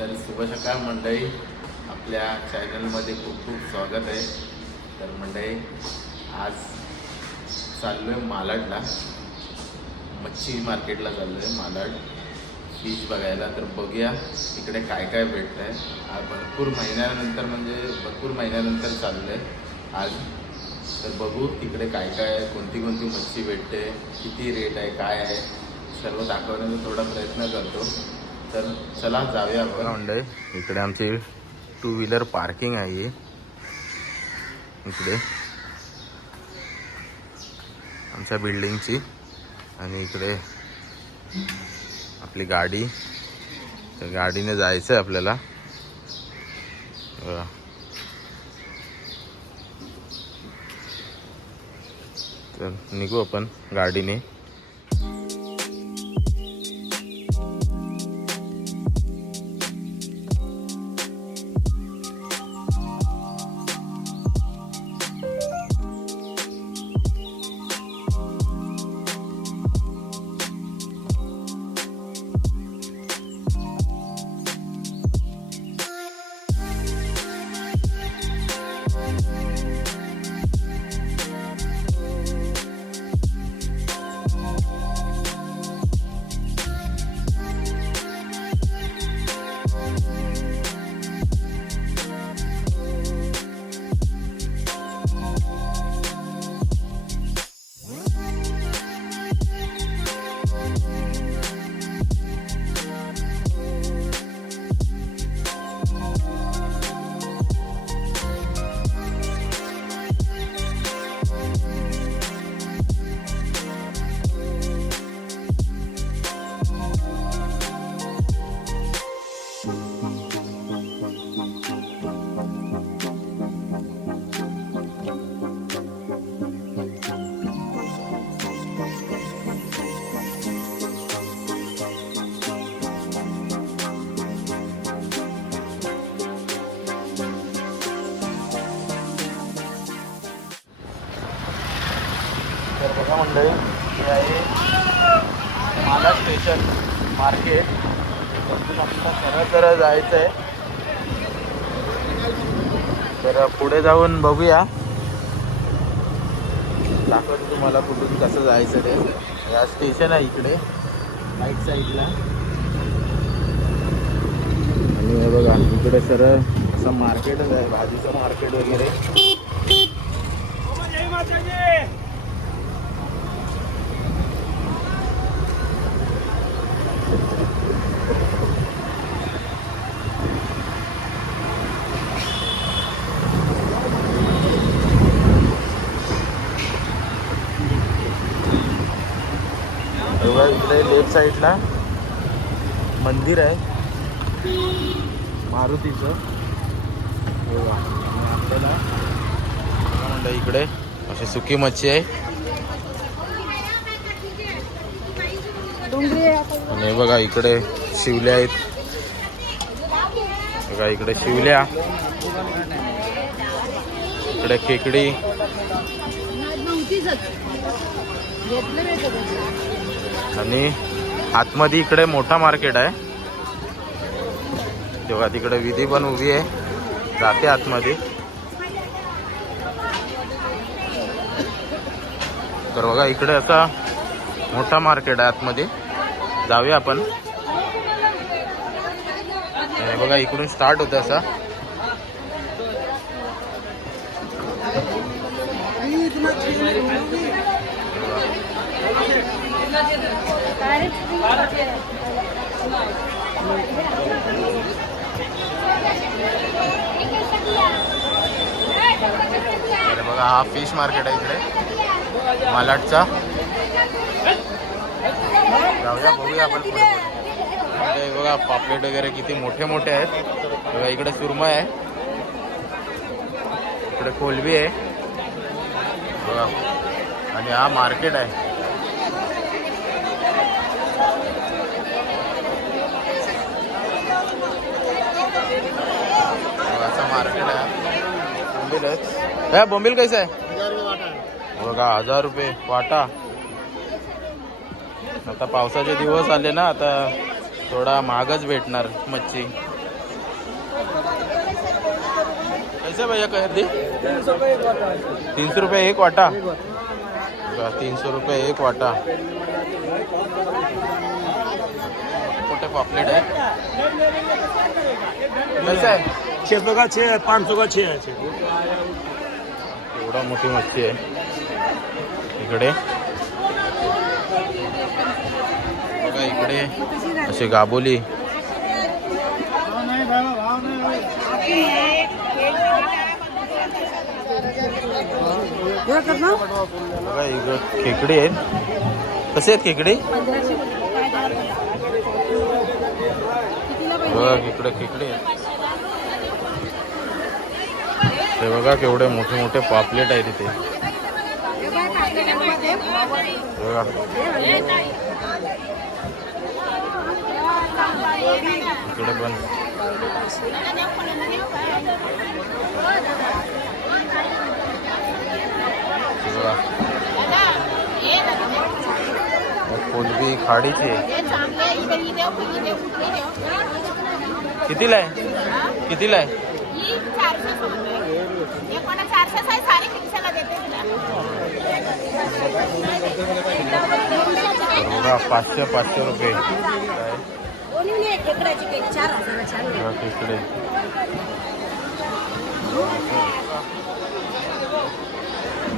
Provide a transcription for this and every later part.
तर शुभ सकाळ मंडळी. आपल्या चॅनलमध्ये खूप खूप स्वागत आहे. तर मंडळी आज चाललो आहे मालाडला. मच्छी मार्केटला चाललो आहे मालाड. फिश बघायला. तर बघूया इकडे काय काय भेटतं आहे भरपूर महिन्यानंतर म्हणजे भरपूर महिन्यानंतर चाललं आहे आज. तर बघू तिकडे काय काय आहे कोणती कोणती मच्छी भेटते किती रेट आहे काय आहे सर्व दाखवण्याचा थोडा प्रयत्न करतो. तर चला जाऊया आपण. मंडळी इकडे आमची टू व्हीलर पार्किंग आहे. इकडे. आमच्या बिल्डिंगची आणि इकडे आपली गाडी. तर गाडीने जायचं आहे आपल्याला तर निघू आपण गाडीने. मंडळी हे आहे माला स्टेशन मार्केट. खरं आपल्याला जायचं आहे तर पुढे जाऊन बघूया. दाखवतो तुम्हाला कुठून कसं जायचं ते. या स्टेशन आहे इकडे राईट साईडला आणि हे बघा इकडे सरळ असं मार्केटच आहे भाजीचं मार्केट वगैरे. हो म्हणजे बघा इकडे लेफ्ट साईडला मंदिर आहे. मारुतीचं. आपल्याला म्हणलं इकडे अशी सुकी मच्छी आहे. आणि बघा इकडे शिवल्या आहेत. बघा इकडे शिवल्या. इकडे खेकडी. आणि आतमध्ये इकडे मोठा मार्केट आहे. तेव्हा तिकडे विधी पण उभी आहे. जाते आतमध्ये. तर बघा इकडे असा मोठा मार्केट आहे आतमध्ये. जाऊया आपण. बघा इकडून स्टार्ट होतं असा तर बघा हा फिश मार्केट आहे इकडे. मालाडचा. जाऊया बघूया आपण पुढे पुढे बघा पापलेट वगैरे किती मोठे मोठे आहेत. बघा इकडे सुरमय आहे. इकडे कोलबी आहे. बघा. आणि हा मार्केट आहे बघा, असं मार्केट आहे बोंबीलच हे बोंबील कैसा आहे? बघा हजार रुपये वाटा. आता पावसाचे दिवस आले ना आता थोडा महागच भेटणार मच्छी. कैसे भैया कहते तीन रुपये एक वाटा. बघा, तीन सौ रुपये एक वाटा. मोठे पॉपलेट आहे कैसा आहे छः सौ का छः है पाँच सौ का छः है छः. एवढा मोठी मच्छी आहे. इकडे. बघा इकडे असे गाबोली. बघा इकडे आहेत कसे आहेत खेकडे? बघा इकडे खेकडे ते बघा केवढे मोठे मोठे पापलेट आहेत इथे बघा. इकडे पण. बघा कोणती खाडीची आहे? कितीला आहे? कितीला आहे? बघा पाचशे पाचशे रुपये. खेकडे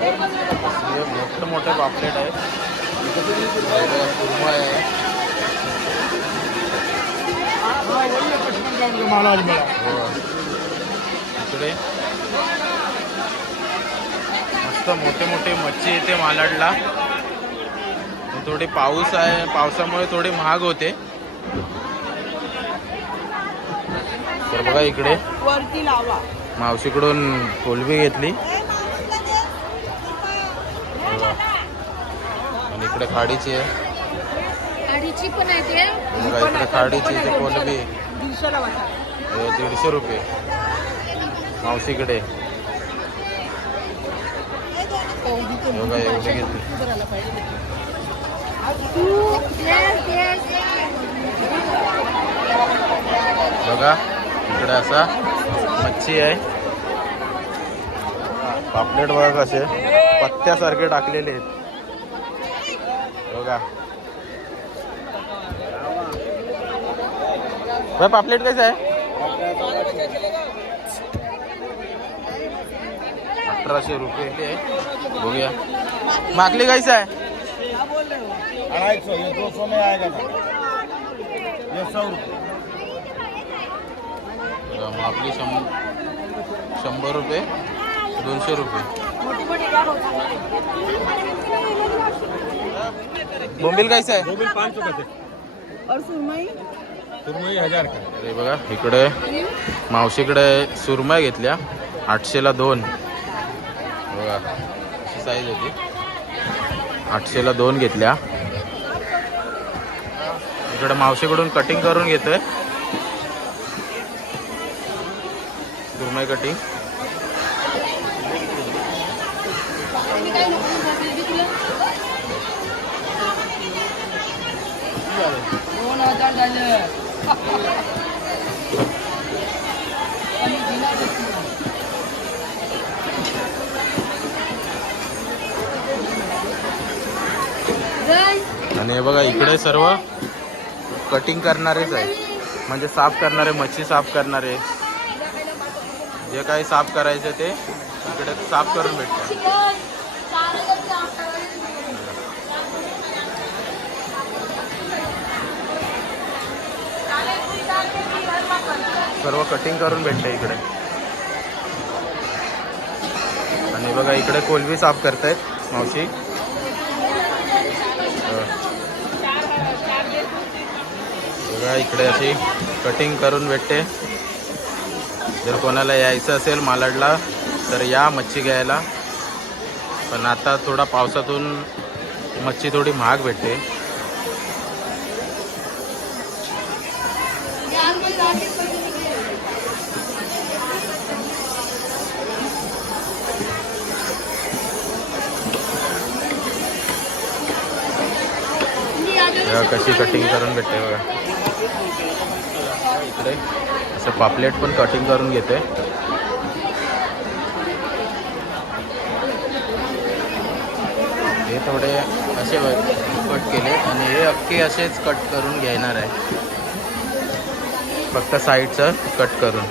मोठे मोठे पापलेट आहे. बघा, सुरमई आहे. महाराज हो. इकडे. मस्त मोठे मोठे मच्छी येते मालाडला. थोडे पाऊस आहे. पावसामुळे थोडे महाग होते. तर बघा इकडे. वरती लावा. मावशीकडून कोलबी घेतली बघा. आणि इकडे खाडीची आहे. पण आहे ते. बघा इकडे खाडीची इथे कोलबी. दीडशेला वाटा. हे दीडशे रुपये. मावशीकडे. बघा एवढे घेतली. बघा इकडे असा मच्छी आहे. पापलेट बघा कसे पत्त्यासारखे टाकलेले आहेत. बघा. भाई पापलेट कैसे आहे? अठराशे रुपये बघूया. माकली कैसे आहे. अढ़ाई सौ ये दो सौ में आएगा ना ये सौ रुपये. माकली शं शंभर रुपये दोनशे रुपये. बोंबील कैसे आहे पाँच और सुरमई? सुरमई हजार का? अरे बघा इकडे मावशीकडे सुरमई घेतल्या आठशेला दोन. बघा अशी साईज होती. आठशेला दोन घेतल्या. इकडे मावशीकडून कटिंग करून घेतोय. सुरमई कटिंग दोन हजार झालं आणि हे बघा इकडे सर्व कटिंग करणारेच आहे म्हणजे साफ करणारे मच्छी साफ करणारे. जे काही साफ करायचं ते इकडे साफ करून भेटतं सर्व कटिंग करून भेटते इकडे. आणि बघा इकडे कोलबी साफ करतायत मावशी. बघा इकडे अशी कटिंग करून भेटते. जर कोणाला यायचं असेल मालाडला तर या मच्छी घ्यायला. पण आता थोडा पावसातून मच्छी थोडी महाग भेटते. बघा कशी कटिंग करून भेटते बघा. इकडे असं पापलेट पण कटिंग करून घेते. हे थोडे असे कट केले आणि हे अख्खे असेच कट करून घेणार आहे. फक्त साईडचं कट करून.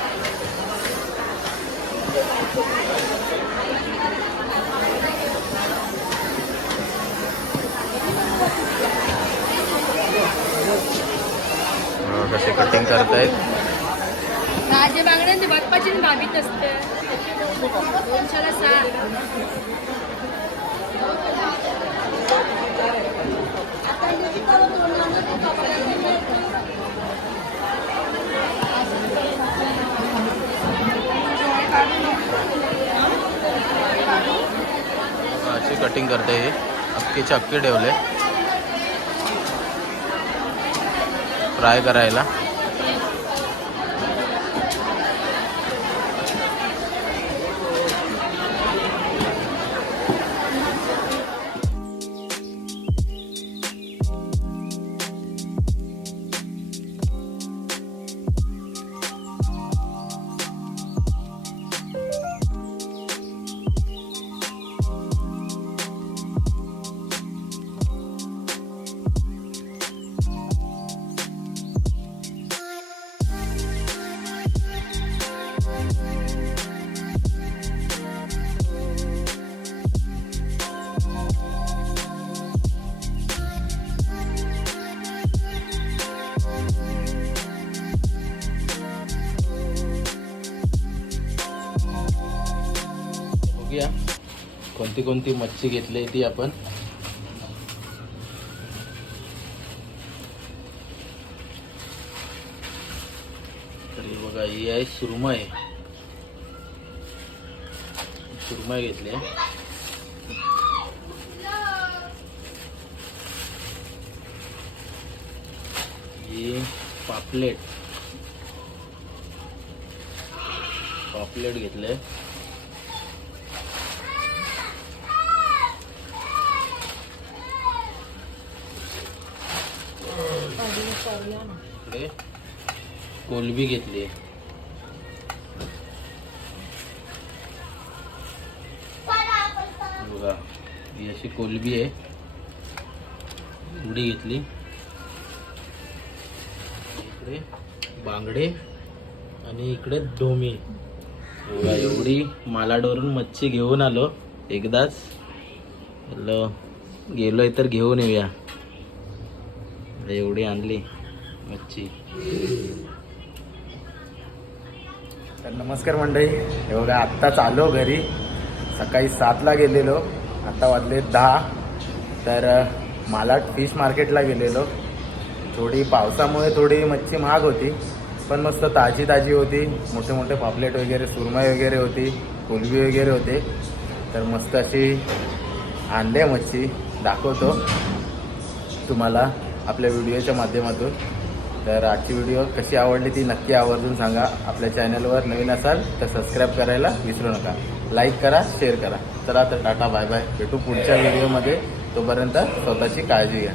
कसे कटिंग करतायत. माझे बांगड्यांचे बाप्पाची भाभीत असते. दोनशेला सहा. अशी कटिंग करते हे. अख्खेचे अख्खे ठेवले. फ्राय करायला. कोणती कोणती मच्छी घेतली ती आपण बघा ही आहे सुरमई. सुरमई घेतली ही पापलेट. पापलेट घेतले इकडे कोलबी घेतली बघा ही अशी कोलबी आहे. उडी घेतली. इकडे बांगडे आणि इकडे धोमी बघा एवढी मालाडवरून मच्छी घेऊन आलो. एकदाच. गेलो गेलोय तर घेऊन येऊया. एवढी आणली. मच्छी. तर नमस्कार मंडळी. हे बघा आत्ताच आलो घरी. सकाळी सातला गेलेलो. आता वाजले दहा. तर मालाड फिश मार्केटला गेलेलो. थोडी पावसामुळे थोडी मच्छी महाग होती. पण मस्त ताजी ताजी होती. मोठे मोठे पापलेट वगैरे सुरमई वगैरे होती. कोलबी वगैरे होते. तर मस्त अशी आणले मच्छी. दाखवतो तुम्हाला. आपल्या व्हिडिओच्या माध्यमातून. तर आजची व्हिडिओ कशी आवडली ती नक्की आवर्जून सांगा. आपल्या चॅनलवर नवीन असाल तर सबस्क्राईब करायला विसरू नका. लाईक करा शेअर करा. चला तर टाटा बाय बाय. भेटू पुढच्या व्हिडिओमध्ये. तोपर्यंत स्वतःची काळजी घ्या.